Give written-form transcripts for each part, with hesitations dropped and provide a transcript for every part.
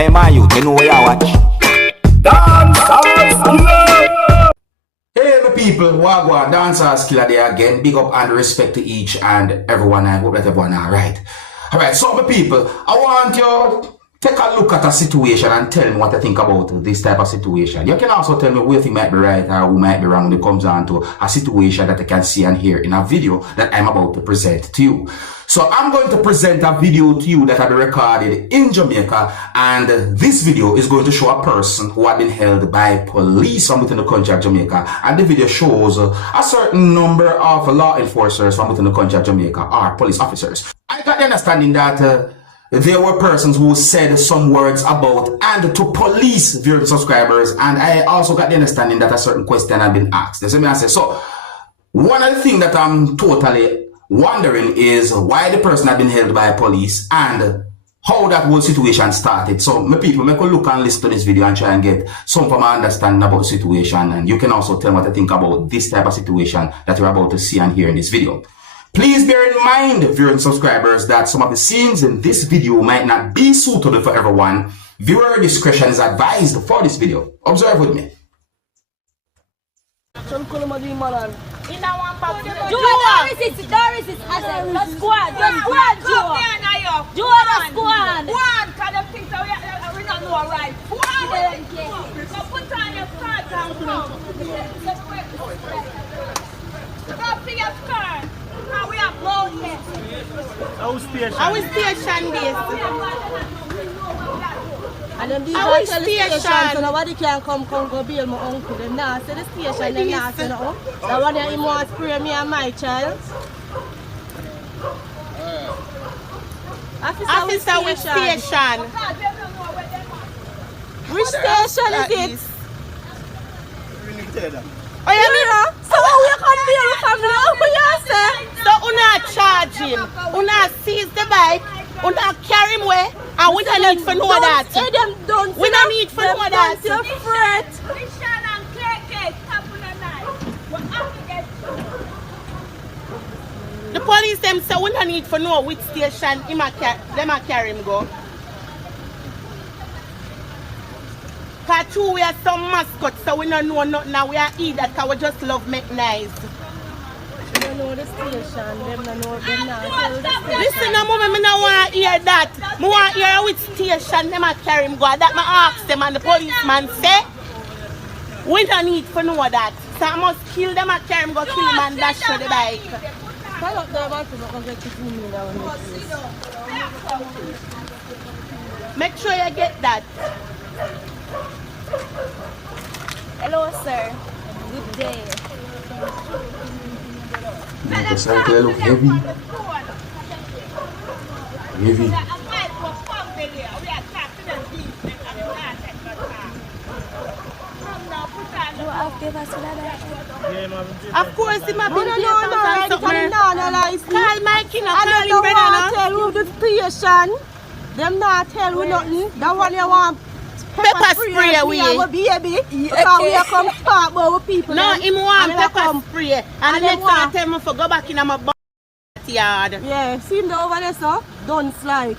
Hey man, you know where you watch. Dancehall skilla. Hey my people, Wagwan, Dancehall skilla there again. Big up and respect to each and everyone. I hope that everyone alright. Alright, so my people, I want you take a look at a situation and tell me what you think about this type of situation. You can also tell me who you think might be right or who might be wrong when it comes down to a situation that you can see and hear in a video that I'm about to present to you. So I'm going to present a video to you that had been recorded in Jamaica, and this video is going to show a person who had been held by police from within the country of Jamaica, and the video shows a certain number of law enforcers from within the country of Jamaica, or police officers. I got the understanding that there were persons who said some words about and to police viewing subscribers, and I also got the understanding that a certain question had been asked. So one of the things that I'm totally wondering is why the person had been held by police and how that whole situation started. So my people, make a look and listen to this video and try and get some form of understanding about the situation, and you can also tell me what you think about this type of situation that you're about to see and hear in this video. Please bear in mind, viewing subscribers, that some of the scenes in this video might not be suitable for everyone. Viewer discretion is advised for this video. Observe with me. I will station this. And then these are station, so nobody can come go bail my uncle. Them now say the station, them now say no. The one that him want to spray me and my child. Officer, which station? Which station is it? Oh, you mean? So we come here from now, what you say? So una charge him, una seize the bike, una carry him away, and we don't need for know that. We don't need for know that. The police them say we don't need for know which station them a carry him go. Cause true we are some mascots, so we don't know nothing and we are eat that cause we just love make nice. You don't know the station, them don't know them now. Listen no moment, I don't want to hear that. I want to hear which station them a carry him go. That I ask them and the policeman say we don't need to know that. So I must kill them and carry him go kill him and dash for the bike. Tell up there about to go get to me now. Make sure you get that. Hello, sir. Good day. The cycle look heavy. Heavy. Of course, he might be Call Mikey, I don't want to tell you the station. Them not tell you nothing. That one you want pepper spray away. Baby, because we come talk about people. No, him want pepper spray. And next time tell me to go back in my backyard. Yeah, see him over there, sir? Dunce like.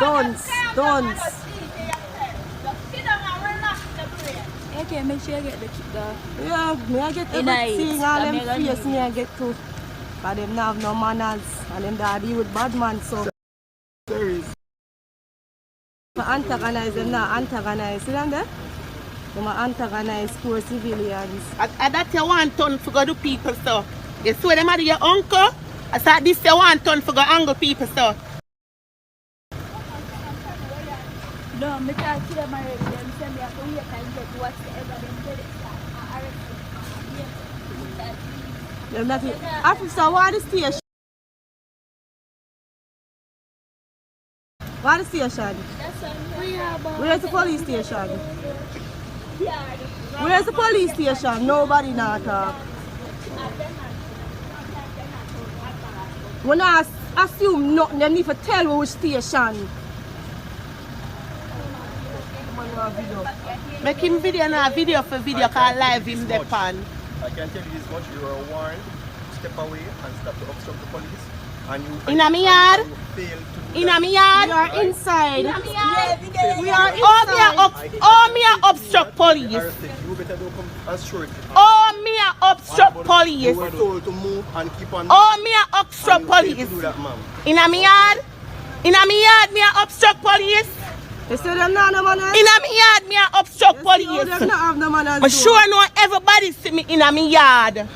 Dunce. Okay, make sure you get the Yeah, me I get everything, all them face me I get too. But them not have no manners, and them daddy with bad man, so. Antagonize them now, antagonize. See them there? Them antagonize poor civilians. And that you want ton for go do people, so. You saw them at your uncle? I said this you want ton for go angle people, so. No, I'm talking to them already. Them say me have to wait and get whatever them do. Them not it. Officer, what is the station? What is the station? Where's the police station? Where's the police station? Nobody not talk. When I assume nothing, they need to tell me which station. Make him video now, video for video, call live him depend. I can tell you this much, you are warned. Step away and stop to obstruct the police. In a me yard? In a me yard? We are inside. In a me yard? We are Oh, me a obstruct police. You better don't come and show it. Oh, me a obstruct police. You were told to move and keep on. Oh, me a obstruct and you failed police. to do that, ma'am. In a me yard? In a me yard, me a obstruct police. You say them not no manners? In a me yard, me a obstruct You see police. them not have no manners. But sure know everybody see me in a me yard.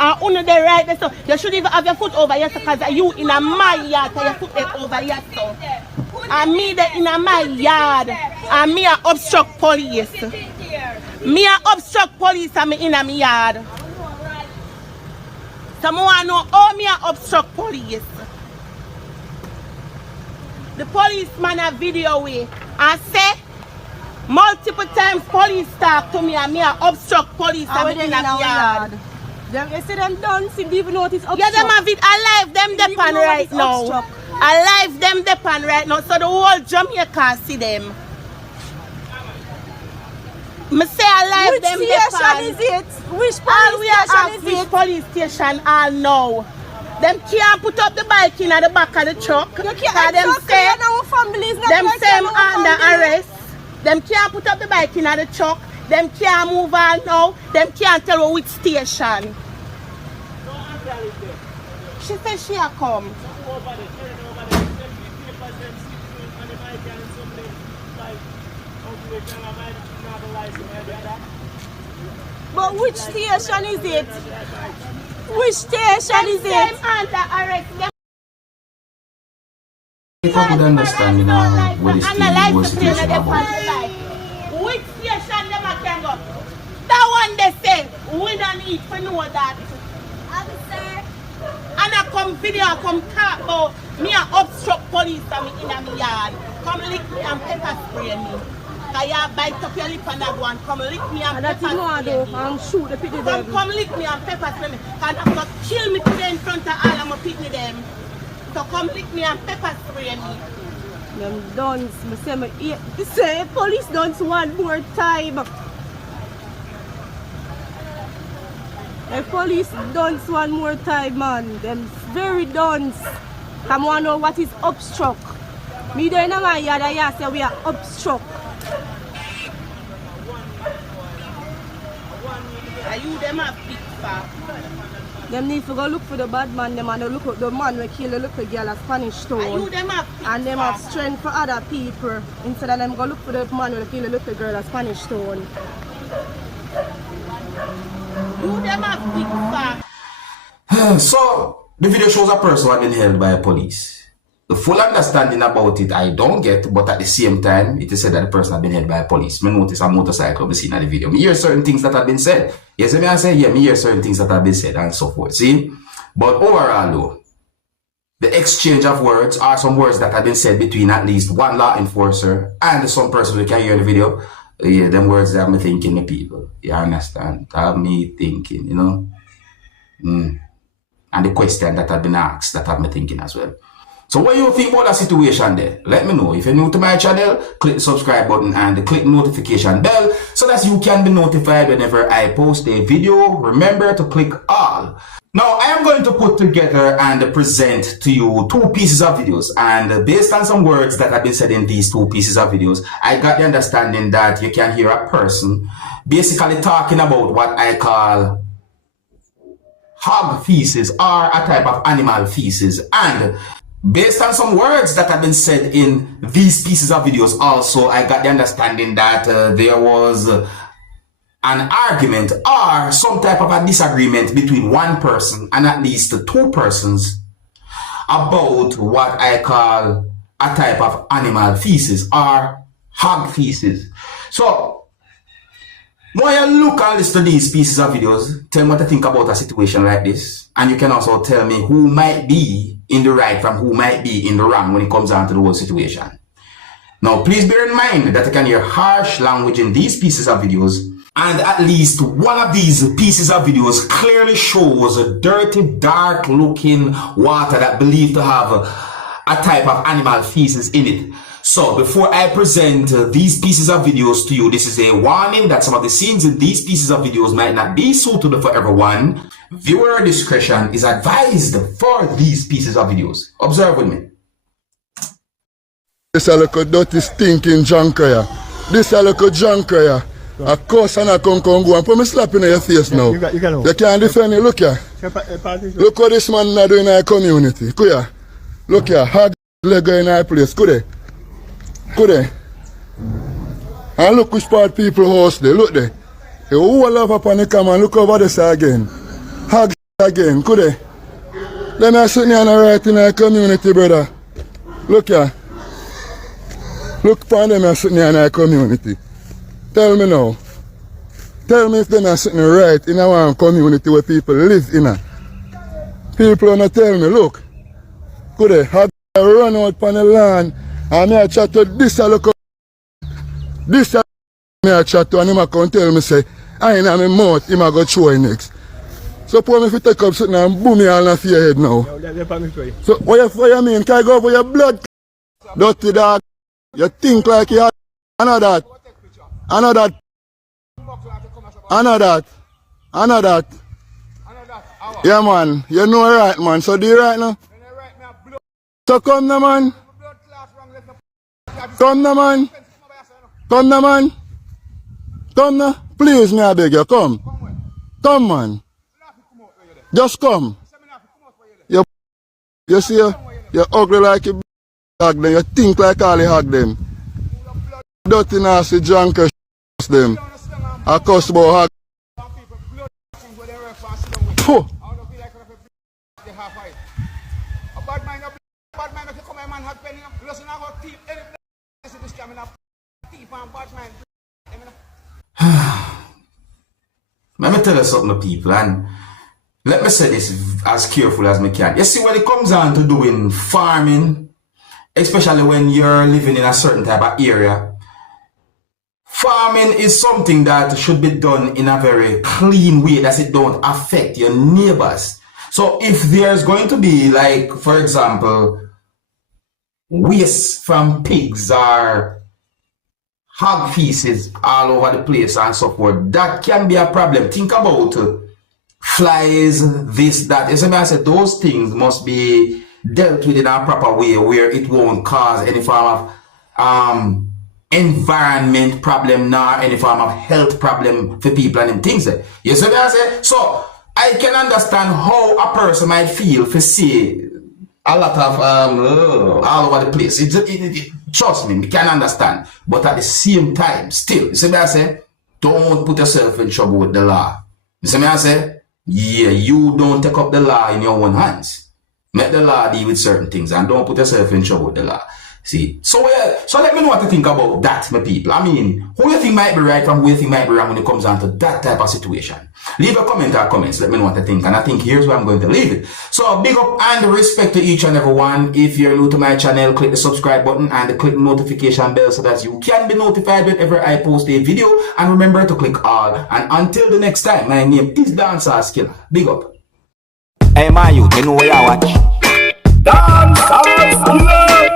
And under the right there, so you should even have your foot over here because you in a my yard, so your foot there over here so. And me there in a my yard. And me a obstruct police. Me a obstruct police and me in a me yard. So I want to know how me a obstruct police. The policeman a video way and say multiple times police talk to me and me a obstruct police and me in a me yard. Them, you see them done, see even know it is obstruct. Yeah, them have it alive, them Even depend know right it's now. obstruct. Alive, them depend right now. So the whole Jamaica see them. Me say alive, Which them station is depend. it? Which All police we are station ask is which it? police station all know. Them can't put up the bike in the back of the truck. You Cause can't them say our families not them like same our under family. arrest. Them can't put up the bike in the truck. Them can't move on now. Them can't tell you which station. She said she a come. But which station is it? Which station is Them it? under arrest. Them If I could understand, you know, what is the whole situation about. which station them a can go? That one they say we don't need to know that. Officer, And I come video, I come talk about me a obstruct police and me in a me yard. Come lick me and pepper spray me. Cause you bite up your lip and that one. Come lick me and And that pepper is no I spray do. me. I'm shoot the pity Come, devil. come lick me and pepper spray me. Cause I'm gonna kill me today in front of all of my pitney them. So come lick me and pepper spray me. Them dons, me say me eat. Say police dons one more time. The police dons one more time, man. Them very dons. Come on know what is obstruct. Me there in my yard, I say we are obstruct. Are you them a big fat? Them need to go look for the bad man, them and look at the man who kill the little girl at Spanish Are Town. you them a big And them have fat? strength for other people. Instead of them go look for the man who kill the little girl at Spanish Town. You them a big fat. So, the video shows a person who had been held by police. The full understanding about it, I don't get, but at the same time, it is said that the person had been held by police. Me notice a motorcycle be seen in the video. Me hear certain things that have been said. Yes, I say, yeah, me hear certain things that have been said and so forth. See? But overall, though, the exchange of words are some words that have been said between at least one law enforcer and some person who can hear the video. Yeah, them words that have me thinking, the people. You understand? Have me thinking, you know? And the question that have been asked that have me thinking as well. So what you think about that situation there? Let me know. If you're new to my channel, click the subscribe button and click the notification bell so that you can be notified whenever I post a video. Remember to click all. Now I am going to put together and present to you two pieces of videos, and based on some words that have been said in these two pieces of videos, I got the understanding that you can hear a person basically talking about what I call hog feces or a type of animal feces. And based on some words that have been said in these pieces of videos also, I got the understanding that there was an argument or some type of a disagreement between one person and at least two persons about what I call a type of animal feces or hog feces. So, when you look and listen to these pieces of videos, tell me what you think about a situation like this. And you can also tell me who might be in the right from who might be in the wrong when it comes down to the whole situation. Now, please bear in mind that you can hear harsh language in these pieces of videos. And at least one of these pieces of videos clearly shows a dirty, dark looking water that believed to have a type of animal feces in it. So before I present these pieces of videos to you, this is a warning that some of the scenes in these pieces of videos might not be suitable for everyone. Viewer discretion is advised for these pieces of videos. Observe with me. This a little dirty stinking junk here. This a little junk here. Of course I come go and put me slap in your face now. You can't defend it. Look here. Look what this man not doing in our community. Could ya? Look here. Hog Lego in our place. Could they? Could they? And look which part people house there. Look there. The whole love up on the camera. Look over this again. Hog again. Could they? Then I sit here right in our community, brother. Look here. Look upon them are sitting in our community. Tell me now. Tell me if them are sitting right in our community where people live in. People wanna tell me, look. Could they have run out on the land and me a chat to this a look. This a me a chat to and him a come tell me say, I ain't in my mouth, him a go throw it next. So pour me if you take up something and boom me all off your head now. So what you mean? Can I go for your blood? Dirty dog. You think like you had another. Another. Yeah man, you know right man, so do you right now? So come now man. Come now man. Come now man. Come now. Please me I beg you, come. Come man. Just come. You see you're ugly like you hog them, you think like all the hog them. Dirty nasty junker them. I cuss about hog. Puh. Let me tell you something, people, and let me say this as careful as I can. You see, when it comes down to doing farming, especially when you're living in a certain type of area, farming is something that should be done in a very clean way, that it don't affect your neighbors. So if there's going to be, like, for example, waste from pigs or hog feces all over the place and so forth, that can be a problem. Think about flies, this, that. You see me, I said those things must be dealt with in a proper way where it won't cause any form of environment problem nor any form of health problem for people and them things. You see me, I say? So I can understand how a person might feel for see a lot of all over the place. Trust me, we can understand. But at the same time, still, you see me, I say, don't put yourself in trouble with the law. You see me, I say, yeah, you don't take up the law in your own hands. Let the law deal with certain things and don't put yourself in trouble with the law. See, so let me know what you think about that, my people. I mean, who you think might be right and who you think might be wrong when it comes down to that type of situation? Leave a comment or comments. Let me know what you think. And I think here's where I'm going to leave it. So big up and respect to each and every one. If you're new to my channel, click the subscribe button and click the notification bell so that you can be notified whenever I post a video. And remember to click all. And until the next time, my name is Dancehall Skilla. Big up. Hey, my youth, you know where you watch? Dancehall Skilla.